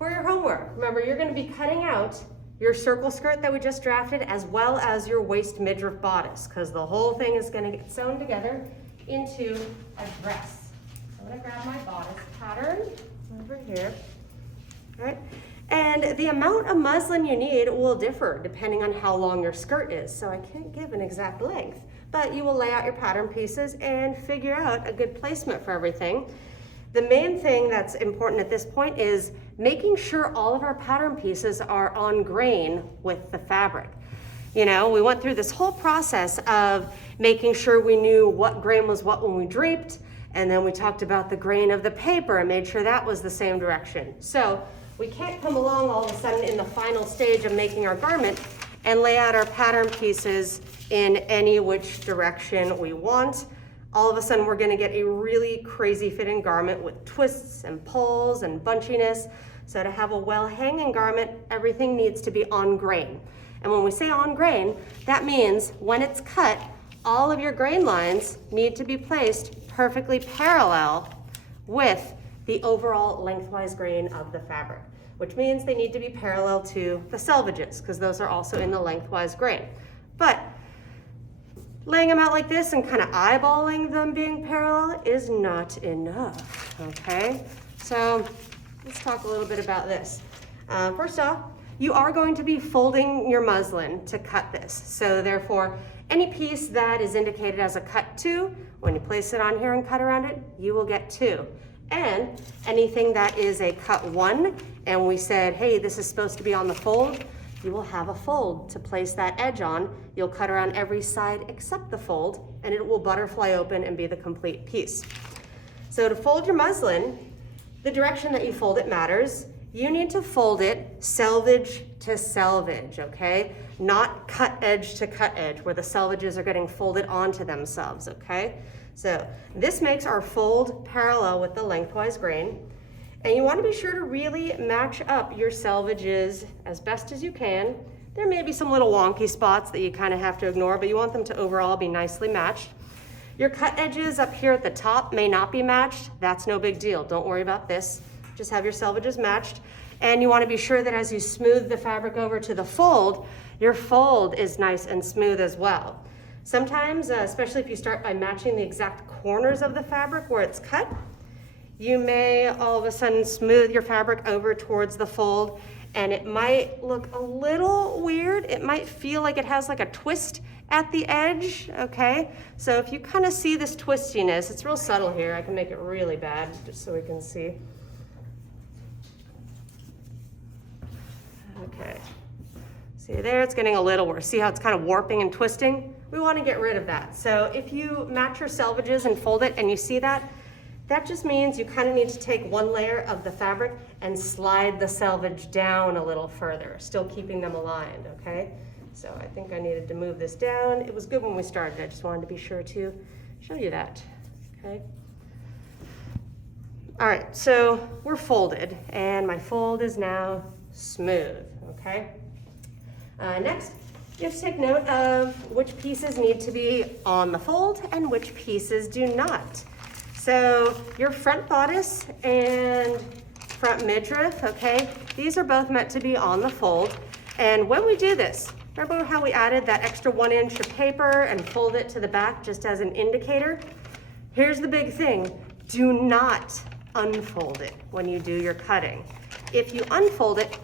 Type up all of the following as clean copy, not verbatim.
For your homework, remember you're going to be cutting out your circle skirt that we just drafted as well as your waist midriff bodice, because the whole thing is going to get sewn together into a dress. So I'm going to grab my bodice pattern over here. All right. And the amount of muslin you need will differ depending on how long your skirt is. So I can't give an exact length, but you will lay out your pattern pieces and figure out a good placement for everything. The main thing that's important at this point is making sure all of our pattern pieces are on grain with the fabric. You know, we went through this whole process of making sure we knew what grain was what when we draped, and then we talked about the grain of the paper and made sure that was the same direction. So we can't come along all of a sudden in the final stage of making our garment and lay out our pattern pieces in any which direction we want. All of a sudden we're gonna get a really crazy fitting garment with twists and pulls and bunchiness. So to have a well-hanging garment, everything needs to be on grain. And when we say on grain, that means when it's cut, all of your grain lines need to be placed perfectly parallel with the overall lengthwise grain of the fabric, which means they need to be parallel to the selvages because those are also in the lengthwise grain. But laying them out like this and kind of eyeballing them being parallel is not enough, okay? So let's talk a little bit about this. First off, you are going to be folding your muslin to cut this. So therefore, any piece that is indicated as a cut 2, when you place it on here and cut around it, you will get 2. And anything that is a cut 1, and we said, hey, this is supposed to be on the fold, you will have a fold to place that edge on. You'll cut around every side except the fold, and it will butterfly open and be the complete piece. So to fold your muslin, the direction that you fold it matters. You need to fold it selvage to selvage, okay? Not cut edge to cut edge, where the selvages are getting folded onto themselves, okay? So this makes our fold parallel with the lengthwise grain. And you want to be sure to really match up your selvages as best as you can. There may be some little wonky spots that you kind of have to ignore, but you want them to overall be nicely matched. Your cut edges up here at the top may not be matched. That's no big deal. Don't worry about this. Just have your selvages matched. And you want to be sure that as you smooth the fabric over to the fold, your fold is nice and smooth as well. Sometimes, especially if you start by matching the exact corners of the fabric where it's cut, you may all of a sudden smooth your fabric over towards the fold, and it might look a little weird. It might feel like it has like a twist at the edge, okay? So if you kind of see this twistiness, it's real subtle here. I can make it really bad just so we can see. Okay. See there, it's getting a little worse. See how it's kind of warping and twisting? We want to get rid of that. So if you match your selvages and fold it and you see that, that just means you kind of need to take one layer of the fabric and slide the selvage down a little further, still keeping them aligned, okay? So I think I needed to move this down. It was good when we started. I just wanted to be sure to show you that, okay? All right, so we're folded and my fold is now smooth, okay? Next, you have to take note of which pieces need to be on the fold and which pieces do not. So your front bodice and front midriff, okay, these are both meant to be on the fold. And when we do this, remember how we added that extra 1 inch of paper and fold it to the back just as an indicator? Here's the big thing, do not unfold it when you do your cutting. If you unfold it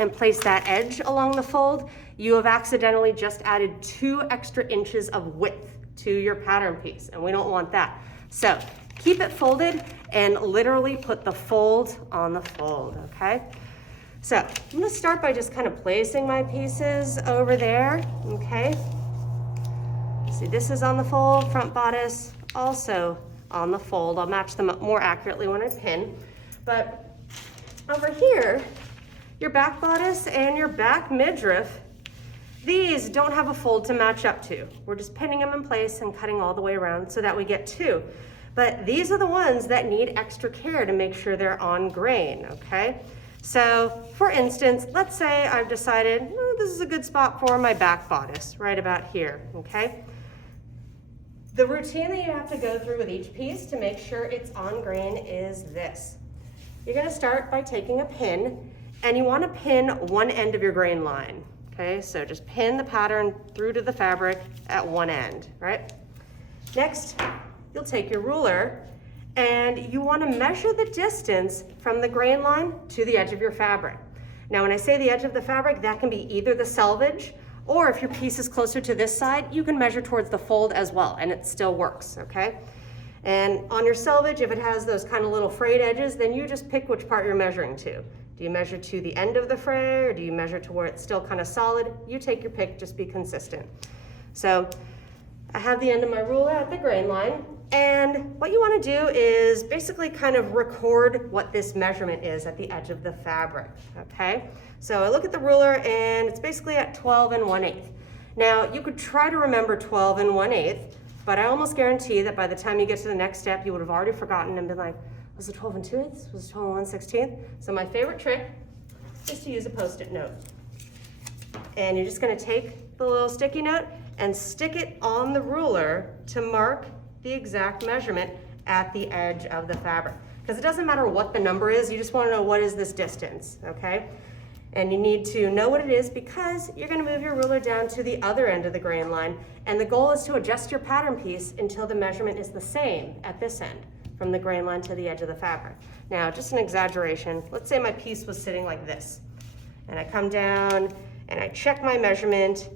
and place that edge along the fold, you have accidentally just added 2 extra inches of width to your pattern piece, and we don't want that. So keep it folded and literally put the fold on the fold, okay? So I'm gonna start by just kind of placing my pieces over there, okay? See, this is on the fold, front bodice, also on the fold. I'll match them up more accurately when I pin. But over here, your back bodice and your back midriff, these don't have a fold to match up to. We're just pinning them in place and cutting all the way around so that we get 2. But these are the ones that need extra care to make sure they're on grain, okay? So for instance, let's say I've decided, oh, this is a good spot for my back bodice, right about here, okay? The routine that you have to go through with each piece to make sure it's on grain is this. You're gonna start by taking a pin and you want to pin one end of your grain line. Okay, so just pin the pattern through to the fabric at one end, right? Next, you'll take your ruler and you want to measure the distance from the grain line to the edge of your fabric. Now, when I say the edge of the fabric, that can be either the selvage, or if your piece is closer to this side, you can measure towards the fold as well, and it still works, okay? And on your selvage, if it has those kind of little frayed edges, then you just pick which part you're measuring to. Do you measure to the end of the fray, or do you measure to where it's still kind of solid? You take your pick, just be consistent. So I have the end of my ruler at the grain line, and what you want to do is basically kind of record what this measurement is at the edge of the fabric, okay? So I look at the ruler and it's basically at 12 1/8. Now you could try to remember 12 1/8, but I almost guarantee that by the time you get to the next step, you would have already forgotten and been like, was it 12 2/8? Was it 12 1/16? So my favorite trick is to use a Post-it note. And you're just gonna take the little sticky note and stick it on the ruler to mark the exact measurement at the edge of the fabric. Because it doesn't matter what the number is, you just want to know what is this distance, okay? And you need to know what it is because you're going to move your ruler down to the other end of the grain line, and the goal is to adjust your pattern piece until the measurement is the same at this end, from the grain line to the edge of the fabric. Now, just an exaggeration, let's say my piece was sitting like this, and I come down and I check my measurement.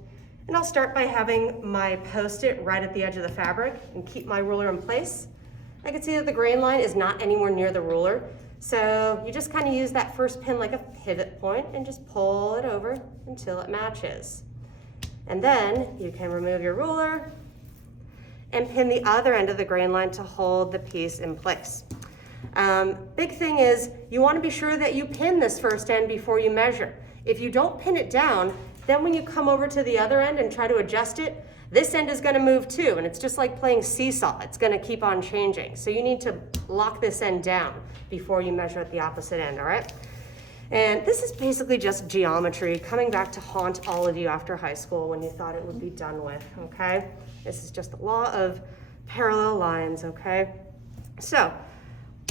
And I'll start by having my Post-it right at the edge of the fabric and keep my ruler in place. I can see that the grain line is not anywhere near the ruler. So you just kind of use that first pin like a pivot point and just pull it over until it matches. And then you can remove your ruler and pin the other end of the grain line to hold the piece in place. Big thing is you want to be sure that you pin this first end before you measure. If you don't pin it down, then when you come over to the other end and try to adjust it, this end is going to move too, and it's just like playing seesaw. It's going to keep on changing. So you need to lock this end down before you measure at the opposite end, all right? And this is basically just geometry coming back to haunt all of you after high school when you thought it would be done with, okay? This is just the law of parallel lines, okay? So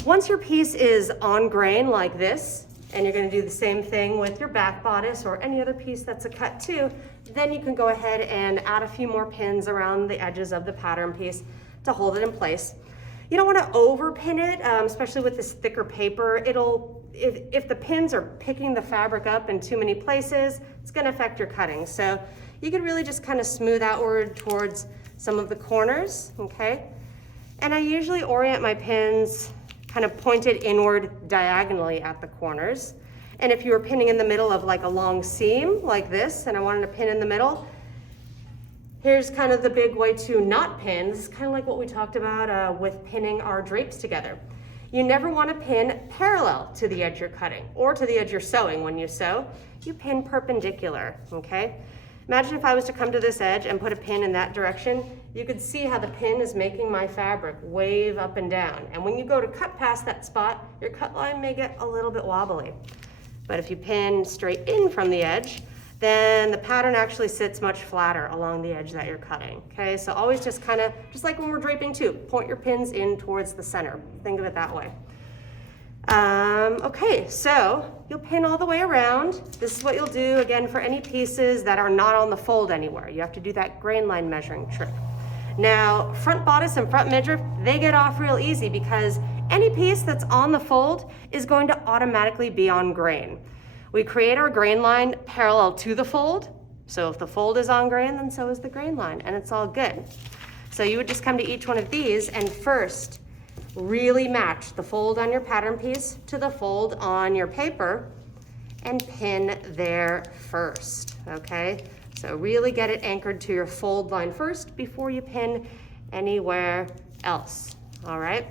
once your piece is on grain like this, and you're going to do the same thing with your back bodice or any other piece that's a cut too, then you can go ahead and add a few more pins around the edges of the pattern piece to hold it in place. You don't want to over pin it, especially with this thicker paper. If the pins are picking the fabric up in too many places, it's going to affect your cutting. So you could really just kind of smooth outward towards some of the corners, okay? And I usually orient my pins kind of pointed inward diagonally at the corners. And if you were pinning in the middle of like a long seam like this, and I wanted to pin in the middle, here's kind of the big way to not pin. This is kind of like what we talked about with pinning our drapes together. You never want to pin parallel to the edge you're cutting or to the edge you're sewing when you sew. You pin perpendicular, okay? Imagine if I was to come to this edge and put a pin in that direction, you could see how the pin is making my fabric wave up and down. And when you go to cut past that spot, your cut line may get a little bit wobbly. But if you pin straight in from the edge, then the pattern actually sits much flatter along the edge that you're cutting, okay? So always just kind of, just like when we're draping too, point your pins in towards the center. Think of it that way. Okay, so you'll pin all the way around. This is what you'll do, again, for any pieces that are not on the fold anywhere. You have to do that grain line measuring trick. Now, front bodice and front midriff, they get off real easy because any piece that's on the fold is going to automatically be on grain. We create our grain line parallel to the fold. So if the fold is on grain, then so is the grain line, and it's all good. So you would just come to each one of these and first really match the fold on your pattern piece to the fold on your paper and pin there first, okay? So really get it anchored to your fold line first before you pin anywhere else, all right?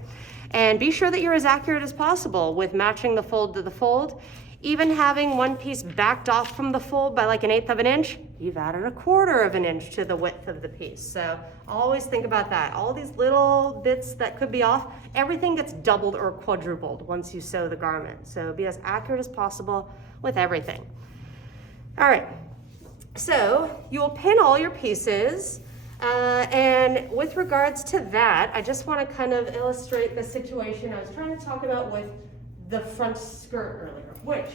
And be sure that you're as accurate as possible with matching the fold to the fold. Even having one piece backed off from the fold by like 1/8 of an inch, you've added 1/4 of an inch to the width of the piece. So always think about that. All these little bits that could be off, everything gets doubled or quadrupled once you sew the garment. So be as accurate as possible with everything. All right, so you will pin all your pieces. And with regards to that, I just want to kind of illustrate the situation I was trying to talk about with the front skirt earlier, which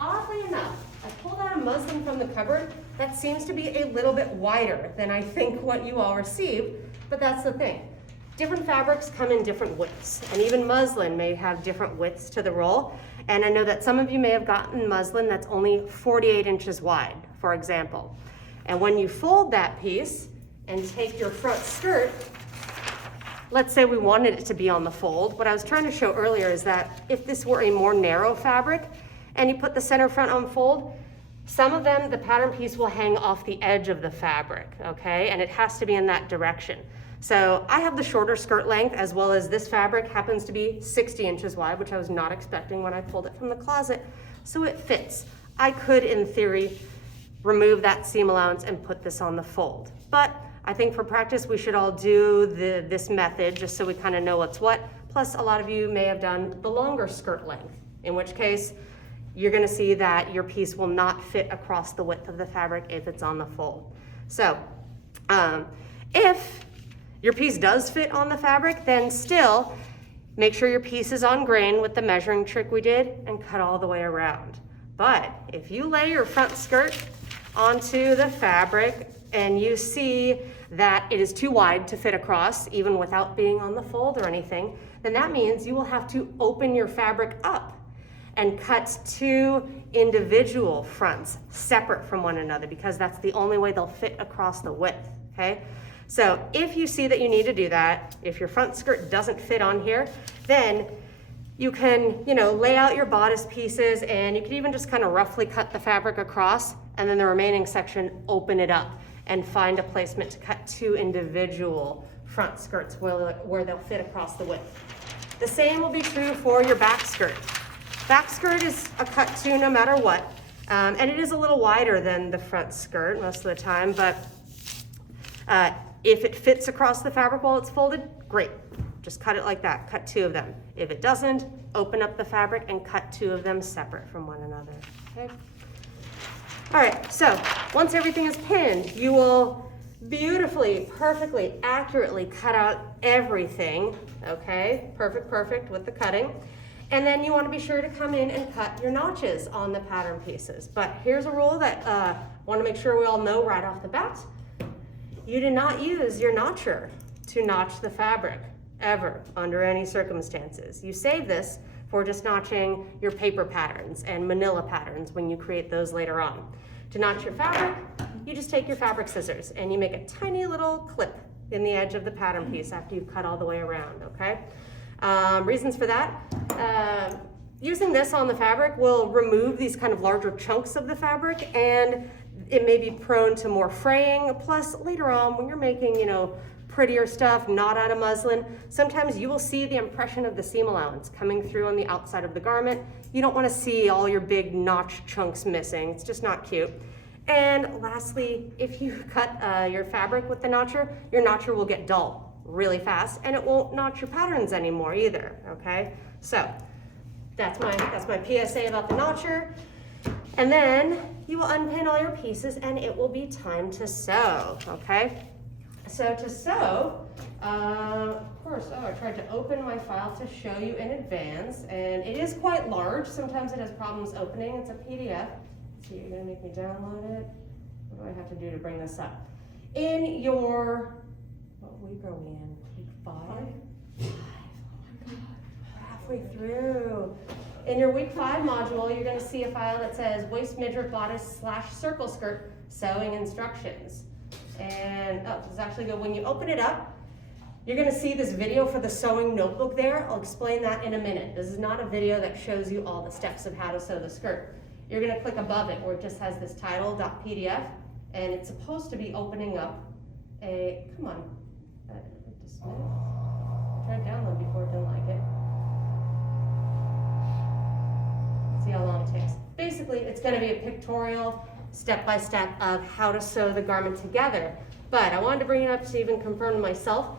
oddly enough, I pulled out a muslin from the cupboard that seems to be a little bit wider than I think what you all received, but that's the thing. Different fabrics come in different widths, and even muslin may have different widths to the roll. And I know that some of you may have gotten muslin that's only 48 inches wide, for example. And when you fold that piece and take your front skirt, let's say we wanted it to be on the fold. What I was trying to show earlier is that if this were a more narrow fabric and you put the center front on fold, some of them, the pattern piece will hang off the edge of the fabric, okay? And it has to be in that direction. So I have the shorter skirt length, as well as this fabric happens to be 60 inches wide, which I was not expecting when I pulled it from the closet. So it fits. I could, in theory, remove that seam allowance and put this on the fold. But I think for practice, we should all do this method just so we kind of know what's what. Plus, a lot of you may have done the longer skirt length, in which case you're going to see that your piece will not fit across the width of the fabric if it's on the fold. So if your piece does fit on the fabric, then still make sure your piece is on grain with the measuring trick we did and cut all the way around. But if you lay your front skirt onto the fabric and you see that it is too wide to fit across, even without being on the fold or anything, then that means you will have to open your fabric up and cut two individual fronts separate from one another, because that's the only way they'll fit across the width, okay? So if you see that you need to do that, if your front skirt doesn't fit on here, then you can, lay out your bodice pieces, and you can even just kind of roughly cut the fabric across, and then the remaining section, open it up and find a placement to cut two individual front skirts where they'll fit across the width. The same will be true for your back skirt. Back skirt is a cut too no matter what, and it is a little wider than the front skirt most of the time, but if it fits across the fabric while it's folded, great. Just cut it like that, cut two of them. If it doesn't, open up the fabric and cut two of them separate from one another, okay? All right, so once everything is pinned, you will beautifully, perfectly, accurately cut out everything, okay? Perfect with the cutting. And then you want to be sure to come in and cut your notches on the pattern pieces. But here's a rule that I want to make sure we all know right off the bat. You do not use your notcher to notch the fabric, ever, under any circumstances. You save this for just notching your paper patterns and manila patterns when you create those later on. To notch your fabric, you just take your fabric scissors and you make a tiny little clip in the edge of the pattern piece after you've cut all the way around, okay? Reasons for that, using this on the fabric will remove these kind of larger chunks of the fabric, and it may be prone to more fraying. Plus, later on, when you're making, prettier stuff, not out of muslin, sometimes you will see the impression of the seam allowance coming through on the outside of the garment. You don't want to see all your big notch chunks missing. It's just not cute. And lastly, if you cut your fabric with the notcher, your notcher will get dull really fast, and it won't notch your patterns anymore either, okay? So that's my PSA about the notcher. And then you will unpin all your pieces and it will be time to sew, okay? So to sew, of course, I tried to open my file to show you in advance, and it is quite large. Sometimes it has problems opening. It's a PDF. So you're gonna make me download it? What do I have to do to bring this up? In your, what week are we in? Week 5? 5, oh my God, halfway through. In your week 5 module, you're gonna see a file that says waist midriff bodice / circle skirt sewing instructions. And this is actually good. When you open it up, you're gonna see this video for the sewing notebook there. I'll explain that in a minute. This is not a video that shows you all the steps of how to sew the skirt. You're gonna click above it where it just has this title.pdf, and it's supposed to be opening up a, come on, just a minute. I tried download before, it didn't like it. See how long it takes. Basically, it's gonna be a pictorial, step-by-step of how to sew the garment together. But I wanted to bring it up to even confirm to myself,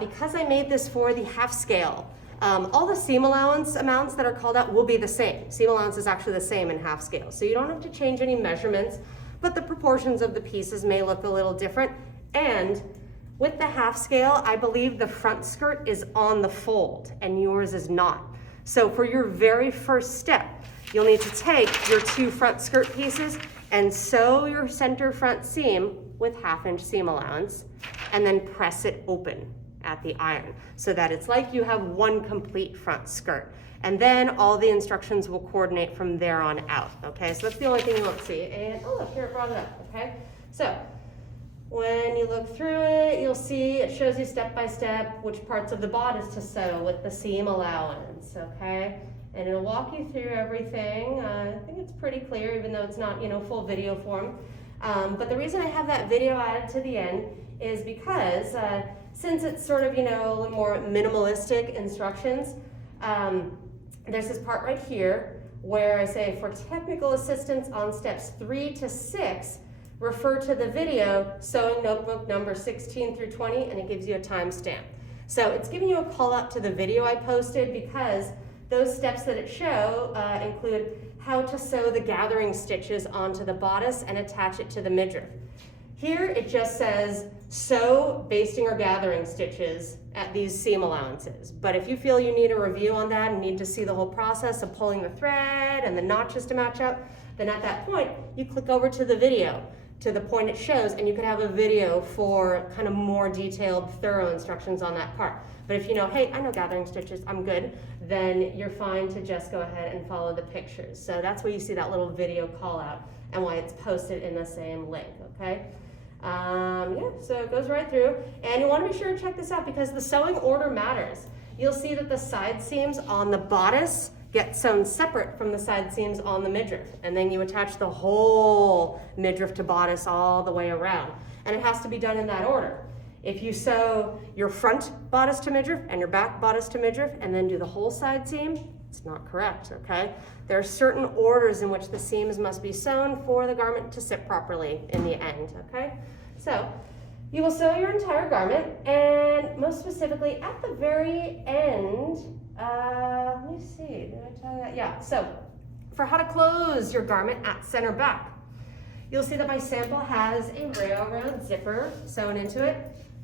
because I made this for the half scale. All the seam allowance amounts that are called out will be the same. Seam allowance is actually the same in half scale. So you don't have to change any measurements, but the proportions of the pieces may look a little different. And with the half scale, I believe the front skirt is on the fold and yours is not. So for your very first step, you'll need to take your 2 front skirt pieces and sew your center front seam with 1/2 inch seam allowance, and then press it open at the iron so that it's like you have 1 complete front skirt. And then all the instructions will coordinate from there on out, okay? So that's the only thing you won't see. And oh, look, here it brought it up, okay? So when you look through it, you'll see it shows you step by step which parts of the bodice to sew with the seam allowance, okay? And it'll walk you through everything. I think it's pretty clear, even though it's not, full video form. But the reason I have that video added to the end is because since it's sort of, a little more minimalistic instructions, there's this part right here where I say for technical assistance on steps 3 to 6, refer to the video sewing notebook number 16 through 20, and it gives you a timestamp. So it's giving you a call out to the video I posted because those steps that it shows include how to sew the gathering stitches onto the bodice and attach it to the midriff. Here it just says sew basting or gathering stitches at these seam allowances. But if you feel you need a review on that and need to see the whole process of pulling the thread and the notches to match up, then at that point you click over to the video to the point it shows, and you could have a video for kind of more detailed, thorough instructions on that part. But if you know, hey, I know gathering stitches, I'm good, then you're fine to just go ahead and follow the pictures. So that's where you see that little video call out and why it's posted in the same link, okay? Yeah, so it goes right through, and you want to be sure to check this out because the sewing order matters. You'll see that the side seams on the bodice get sewn separate from the side seams on the midriff, and then you attach the whole midriff to bodice all the way around, and it has to be done in that order. If you sew your front bodice to midriff and your back bodice to midriff and then do the whole side seam, it's not correct, okay? There are certain orders in which the seams must be sewn for the garment to sit properly in the end, okay? So you will sew your entire garment, and most specifically at the very end, let me see, did I tell you that? Yeah, so for how to close your garment at center back, you'll see that my sample has a railroad zipper sewn into it.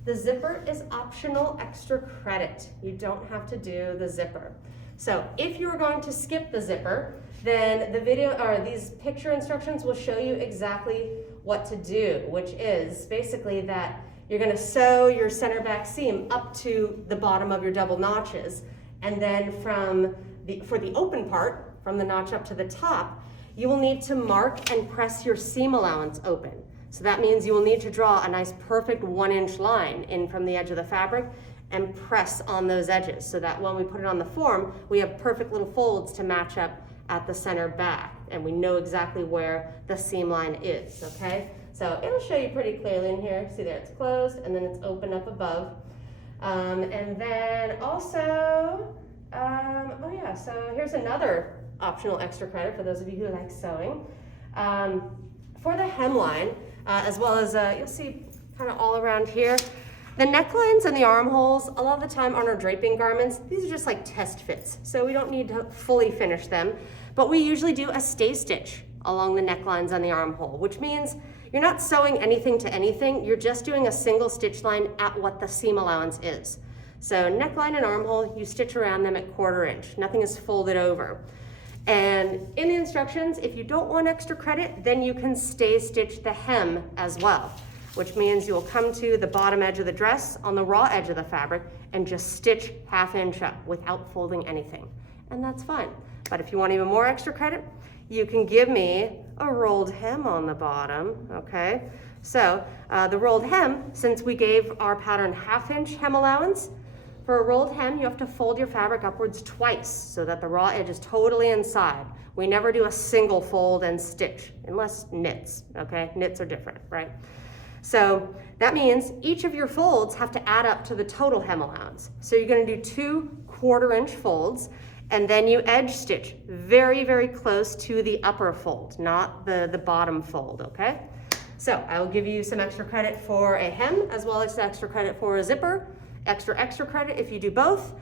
The zipper is optional extra credit. You don't have to do the zipper. So if you're going to skip the zipper, then the video or these picture instructions will show you exactly what to do, which is basically that you're going to sew your center back seam up to the bottom of your double notches, and then for the open part, from the notch up to the top, you will need to mark and press your seam allowance open. So that means you will need to draw a nice perfect 1-inch line in from the edge of the fabric and press on those edges so that when we put it on the form, we have perfect little folds to match up at the center back, and we know exactly where the seam line is, okay? So it'll show you pretty clearly in here. See there, it's closed and then it's open up above. And then also, oh yeah, so here's another optional extra credit for those of you who like sewing. For the hemline, as well as you'll see kind of all around here, the necklines and the armholes, a lot of the time on our draping garments, these are just like test fits, so we don't need to fully finish them, but we usually do a stay stitch along the necklines and the armhole, which means you're not sewing anything to anything, you're just doing a single stitch line at what the seam allowance is. So neckline and armhole, you stitch around them at 1/4 inch, nothing is folded over. And in the instructions, if you don't want extra credit, then you can stay stitch the hem as well, which means you'll come to the bottom edge of the dress on the raw edge of the fabric and just stitch 1/2 inch up without folding anything. And that's fine. But if you want even more extra credit, you can give me a rolled hem on the bottom, okay? So the rolled hem, since we gave our pattern 1/2 inch hem allowance, for a rolled hem, you have to fold your fabric upwards twice so that the raw edge is totally inside. We never do a single fold and stitch, unless knits, okay? Knits are different, right? So that means each of your folds have to add up to the total hem allowance. So you're gonna do 2 1/4 inch folds, and then you edge stitch very, very close to the upper fold, not the bottom fold, okay? So I will give you some extra credit for a hem, as well as extra credit for a zipper, extra credit if you do both.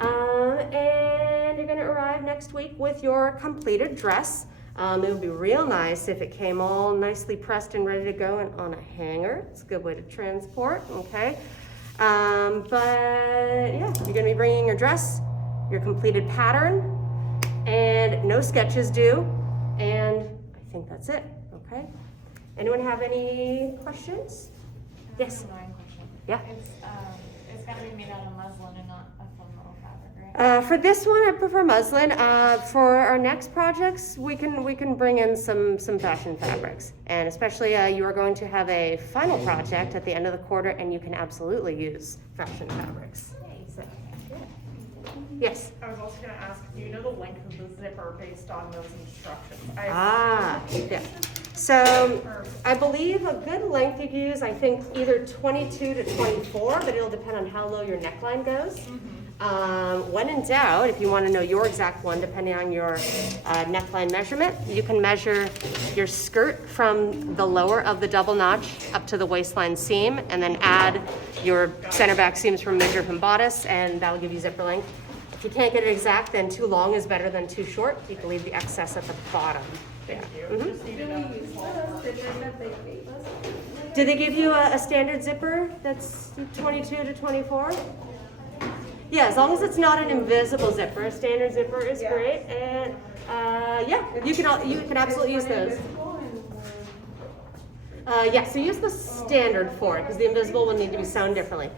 And you're gonna arrive next week with your completed dress. It would be real nice if it came all nicely pressed and ready to go and on a hanger. It's a good way to transport, okay? But yeah, you're gonna be bringing your dress your completed pattern, and no sketches due, and I think that's it, okay? Anyone have any questions? Yes? Annoying question. Yeah? It's gotta be made out of muslin and not a foam metal fabric, right? For this one, I prefer muslin. For our next projects, we can bring in some fashion fabrics, and especially you are going to have a final project at the end of the quarter, and you can absolutely use fashion fabrics. So, yeah. Yes. I was also gonna ask, do you know the length of the zipper based on those instructions? Yeah. So I believe a good length you can use, I think either 22 to 24, but it'll depend on how low your neckline goes. When in doubt, if you want to know your exact one, depending on your neckline measurement, you can measure your skirt from the lower of the double notch up to the waistline seam, and then add your center back seams from Midriff Bodice, and that'll give you zipper length. If you can't get it exact, then too long is better than too short. You can leave the excess at the bottom. Yeah. Did they give you a standard zipper that's 22 to 24? Yeah, as long as it's not an invisible zipper. A standard zipper is great, and yeah, you can absolutely use those. Yeah, so use the standard for it, because the invisible will need to be sewn differently.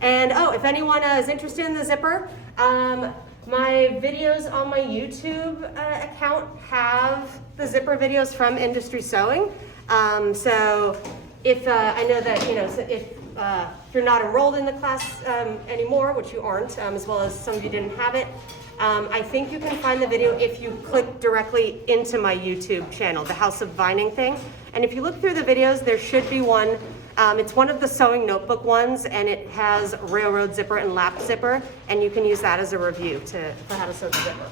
And oh, if anyone is interested in the zipper, my videos on my YouTube account have the zipper videos from Industry Sewing. So if I know that, you know, so if you're not enrolled in the class anymore, which you aren't, as well as some of you didn't have it, I think you can find the video if you click directly into my YouTube channel, the House of Vining thing. And if you look through the videos, there should be one. It's one of the sewing notebook ones, and it has railroad zipper and lap zipper, and you can use that as a review for how to sew the zipper.